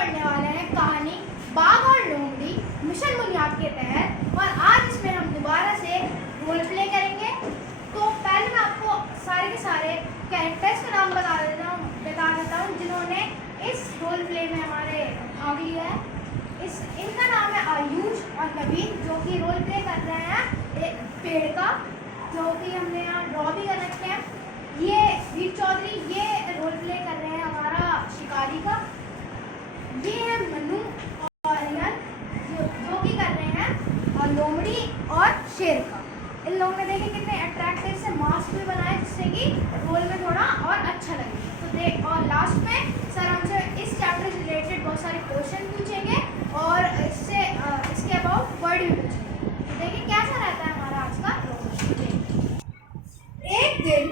पढ़ने वाले हैं कहानी बाघ और लोमड़ी मिशन बुनियाद के तहत। और आज इसमें हम दोबारा से रोल प्ले करेंगे। तो पहले मैं आपको सारे के सारे कैरेक्टर्स का नाम बता देता हूँ जिन्होंने इस रोल प्ले में हमारे भाग लिया है। इनका नाम है आयुष और नवीन, जो कि रोल प्ले कर रहे हैं एक पेड़ का, जो कि हमने यहाँ ड्रॉ भी कर रखे हैं। ये वीर चौधरी ये रोल प्ले कर रहे हैं हमारा शिकारी का। ये है मनु और रियन जो कि कर रहे हैं लोमड़ी और शेर का। इन लोगों ने देखे कितने अट्रैक्टिव से मास्क भी बनाए जिससे कि रोल में थोड़ा और अच्छा लगे। तो और लास्ट में सर हमसे इस चैप्टर से रिलेटेड बहुत सारे क्वेश्चन पूछेंगे और इसके अबाउट वर्ड भी पूछेंगे। तो देखिए कैसा रहता है हमारा आज का रोल। एक दिन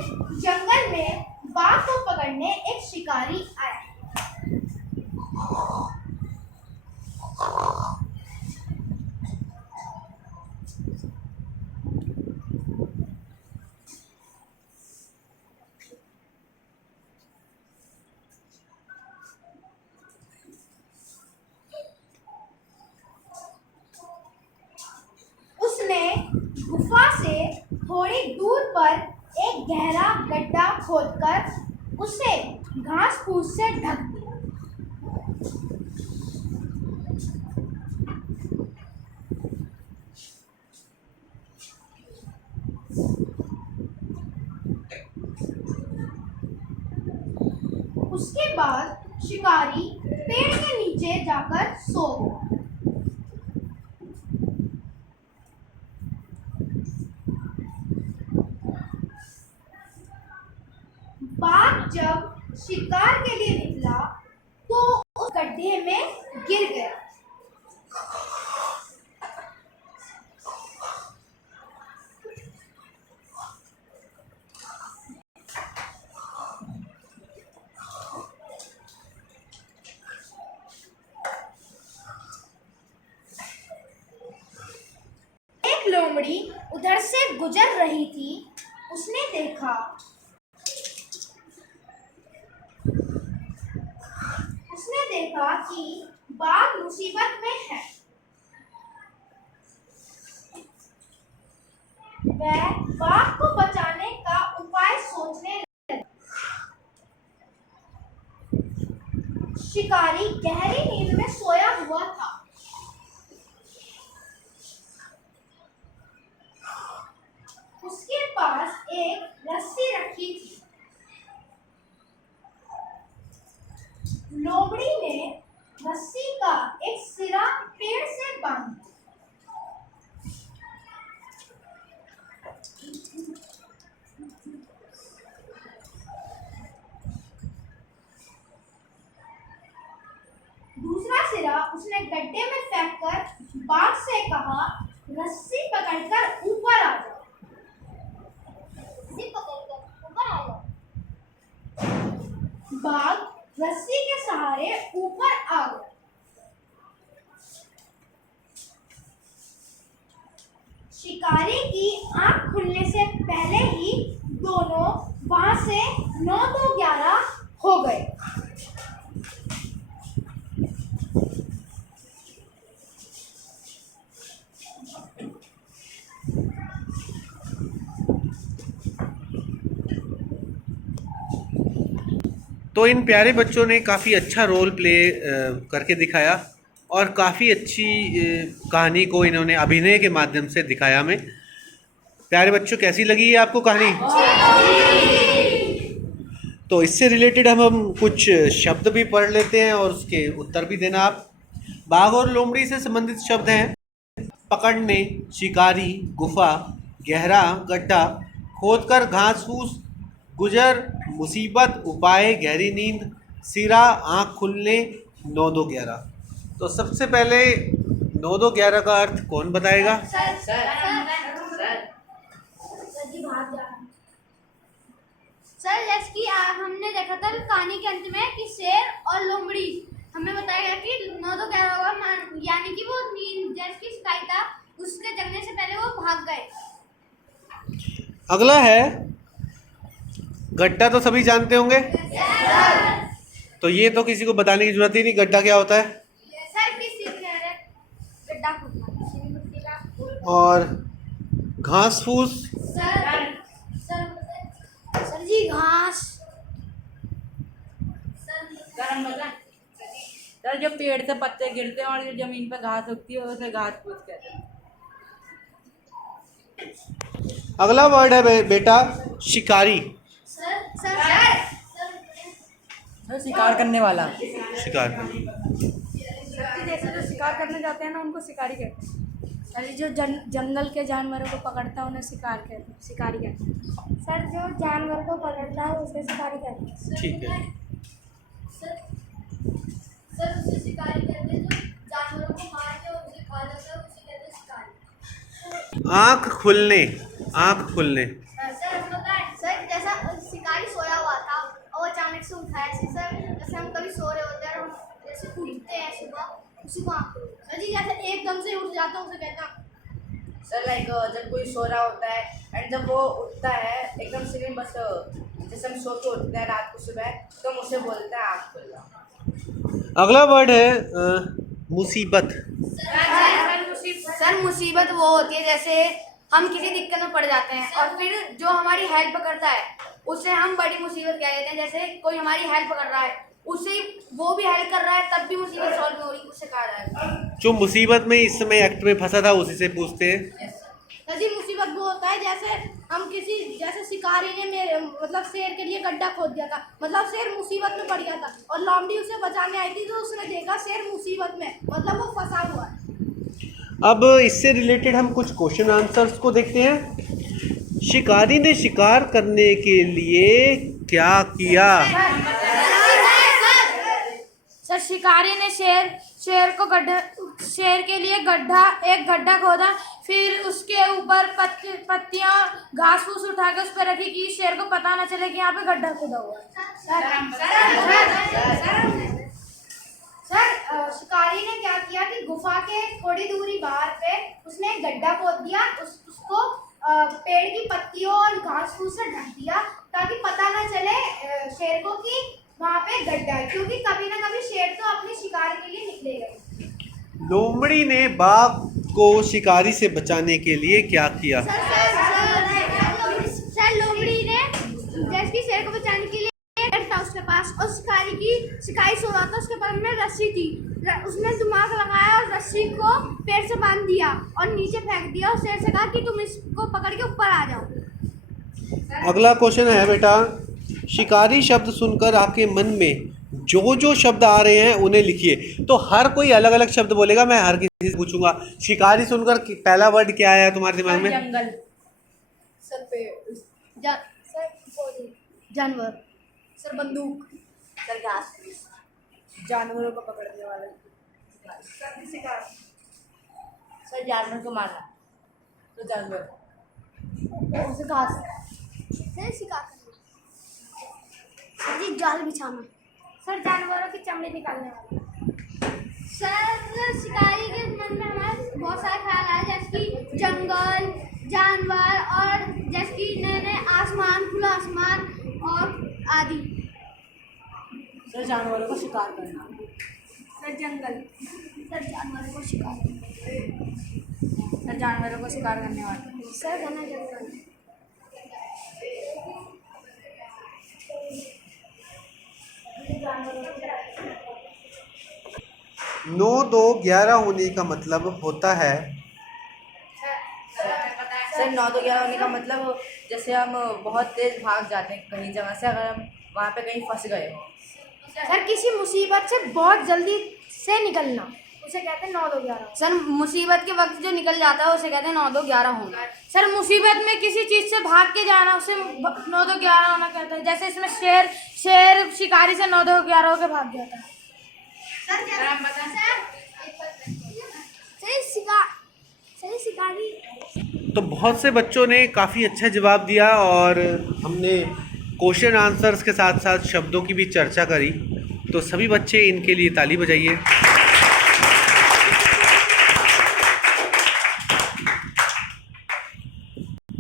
जंगल में बाघ को पकड़ने एक शिकारी आया। उसने गुफा से थोड़ी दूर पर एक गहरा गड्ढा खोदकर उसे घास फूस से ढक दिया। उसके बाद शिकारी पेड़ के नीचे जाकर सो गया। बाघ जब शिकार के लिए निकला तो उस गड्ढे में गिर गया। एक लोमड़ी उधर से गुजर रही थी। उसने देखा कि बाघ मुसीबत में है। वह बाघ को बचाने का उपाय सोचने लगी। शिकारी गहरी नींद में सोया हुआ था। उसके पास एक रस्सी रखी थी। लोमड़ी ने रस्सी का एक सिरा पेड़ से बांधा। दूसरा सिरा उसने गड्ढे में फेंककर बाघ से कहा, रस्सी पकड़कर ऊपर आ जाओ। बाघ रस्सी के सहारे ऊपर आ गया। शिकारी की आंख खुलने से पहले ही दोनों वहां से 9-2-11 हो गए। तो इन प्यारे बच्चों ने काफ़ी अच्छा रोल प्ले करके दिखाया और काफ़ी अच्छी कहानी को इन्होंने अभिनय के माध्यम से दिखाया हमें। प्यारे बच्चों, कैसी लगी है आपको कहानी? तो इससे रिलेटेड हम कुछ शब्द भी पढ़ लेते हैं और उसके उत्तर भी देना आप। बाघ और लोमड़ी से संबंधित शब्द हैं पकड़ने, शिकारी, गुफा, गहरा गड्ढा, खोदकर घास फूस, गुजर, मुसीबत, उपाय, गहरी नींद, सिरा, आँख खुलने, 9-2-11। तो सबसे पहले 9-2-11 का अर्थ कौन बताएगा? सर जैसे कि हमने देखा था कहानी के अंत में कि शेर और लोमड़ी हमें बताया गया कि 9-2-11 होगा, यानी कि वो नींद जैसे कि शिकारी था उसके जगने से पहले वो भाग गए। अगला है गट्टा, तो सभी जानते होंगे। तो ये तो किसी को बताने की जरूरत ही नहीं, गड्ढा क्या होता है। सर किसी ने गड्ढा खोदना। और घास फूस, सर सर जी घास। सर जो पेड़ से पत्ते गिरते हैं और जो जमीन पे घास उगती है उसे घास फूस कहते हैं। अगला वर्ड है बेटा शिकारी। सर सर सर सर शिकार करने वाला। शिकार। जैसे जो शिकार करने जाते हैं ना उनको शिकारी कहते हैं। अरे जो जंगल के जानवरों को पकड़ता है उन्हें शिकार कहते हैं, शिकारी कहते हैं। सर जो जानवर को पकड़ता है उसे शिकारी कहते हैं। ठीक है। सर उसे शिकारी कहते हैं जो जानवरों को मार के और उसे खा जाता है, उसे कहते हैं शिकारी। आँख खुलने, आँख खुलने। सर जैसा शिकारी सोया हुआ था और वो अचानक से उठा ऐसे सर, जैसे हम कभी सो रहे होते हैं और हम जैसे उठते हैं सुबह, उसी को आँख खुलती है। सर जी जैसे एकदम से उठ जाता है उसे कहते हैं। सर लाइक जब कोई सो रहा होता है एंड जब वो उठता है एकदम से नहीं, बस जैसे हम सो के उठते हैं रात को सुबह तो हम उसे बोलते हैं आँख खुलना। अगला वर्ड है मुसीबत। सर मुसीबत वो होती है जैसे हम किसी दिक्कत में पड़ जाते हैं और फिर जो हमारी हेल्प करता है उसे हम बड़ी मुसीबत कह देते हैं। जैसे कोई हमारी हेल्प कर रहा है, उसे वो भी हेल्प कर रहा है तब भी मुसीबत सॉल्व नहीं हो रही, उसे कहा जाएगा। जो मुसीबत में इस समय एक्ट में फंसा था उसी से पूछते हैं। जी मुसीबत वो होता है जैसे हम किसी, जैसे शिकारी ने मेरे मतलब शेर के लिए गड्ढा खोद दिया था, मतलब शेर मुसीबत में पड़ गया था और लोमड़ी उसे बचाने आई थी तो उसने देखा शेर मुसीबत में, मतलब वो फंसा हुआ है। अब इससे रिलेटेड हम कुछ क्वेश्चन आंसर्स को देखते हैं। शिकारी ने शिकार करने के लिए क्या किया? सर शिकारी ने शेर के लिए एक गड्ढा खोदा, फिर उसके ऊपर पत्तियां घास फूस उठा के उस पर रखी कि शेर को पता न चले कि यहाँ पे गड्ढा खोदा हुआ सर शिकारी ने क्या किया कि गुफा के थोड़ी दूरी बाहर पे उसने एक गड्ढा खोद दिया, उसको पेड़ की पत्तियों और घास फूस से ढक दिया ताकि पता न चले शेर को कि वहाँ पे गड्ढा है, क्योंकि कभी ना कभी शेर तो अपने शिकार के लिए निकलेगा। लोमड़ी ने बाघ को शिकारी से बचाने के लिए क्या किया? सर लोमड़ी ने जैसे कि शेर को बचाने के लिए था उसके पास और शिकारी सो रहा था, उसके पास में रस्सी थी, उसने दिमाग लगाया और रस्सी को पेड़ से बांध दिया और नीचे फेंक दिया और शेर से कहा कि तुम इसको पकड़ के ऊपर आ जाओ। अगला क्वेश्चन है बेटा, शिकारी शब्द सुनकर आपके मन में जो जो शब्द आ रहे हैं उन्हें लिखिए। तो हर कोई अलग अलग शब्द बोलेगा, मैं हर किसी से पूछूंगा। शिकारी सुनकर पहला वर्ड क्या आया तुम्हारे दिमाग में? जंगल। सर पेड़। सर जानवर। सर बंदूक। सर घास। जानवरों को पकड़ने वाला। सर शिकार। सर जानवर को मारना। तो जानवर। उसे घास। सर शिकार करना। सर जी जाल बिछाना। सर जानवरों की चमड़ी निकालने वाला। सर शिकारी के मन में हमारे बहुत सारे ख्याल आए जैसे कि जंगल, जानवर और जैसे कि नए नए आसमान, खुला आसमान और आदि। सर जानवरों को शिकार करना। सर जंगल। सर जानवरों को शिकार करना। सर जानवरों को शिकार करने वाला। सर घना जंगल। 9 2 11 होने का मतलब होता है। सर 9 2 11 होने का मतलब जैसे हम बहुत तेज भाग जाते हैं कहीं जगह से, अगर हम वहाँ पे कहीं फंस गए हो। सर किसी मुसीबत से बहुत जल्दी से निकलना, उसे कहते हैं 9 2 11। सर मुसीबत के वक्त जो निकल जाता है उसे कहते हैं 9 2 11 होना। सर मुसीबत में किसी चीज़ से भाग के जाना उसे 9 2 11 होना कहते हैं। जैसे इसमें शेर शिकारी से 9 2 11 होकर भाग गया था। शिकारी। तो बहुत से बच्चों ने काफ़ी अच्छा जवाब दिया और हमने क्वेश्चन आंसर्स के साथ साथ शब्दों की भी चर्चा करी। तो सभी बच्चे इनके लिए ताली बजाइए।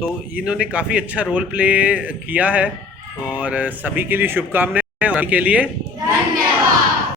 तो इन्होंने काफ़ी अच्छा रोल प्ले किया है और सभी के लिए शुभकामनाएं और सभी के लिए धन्यवाद।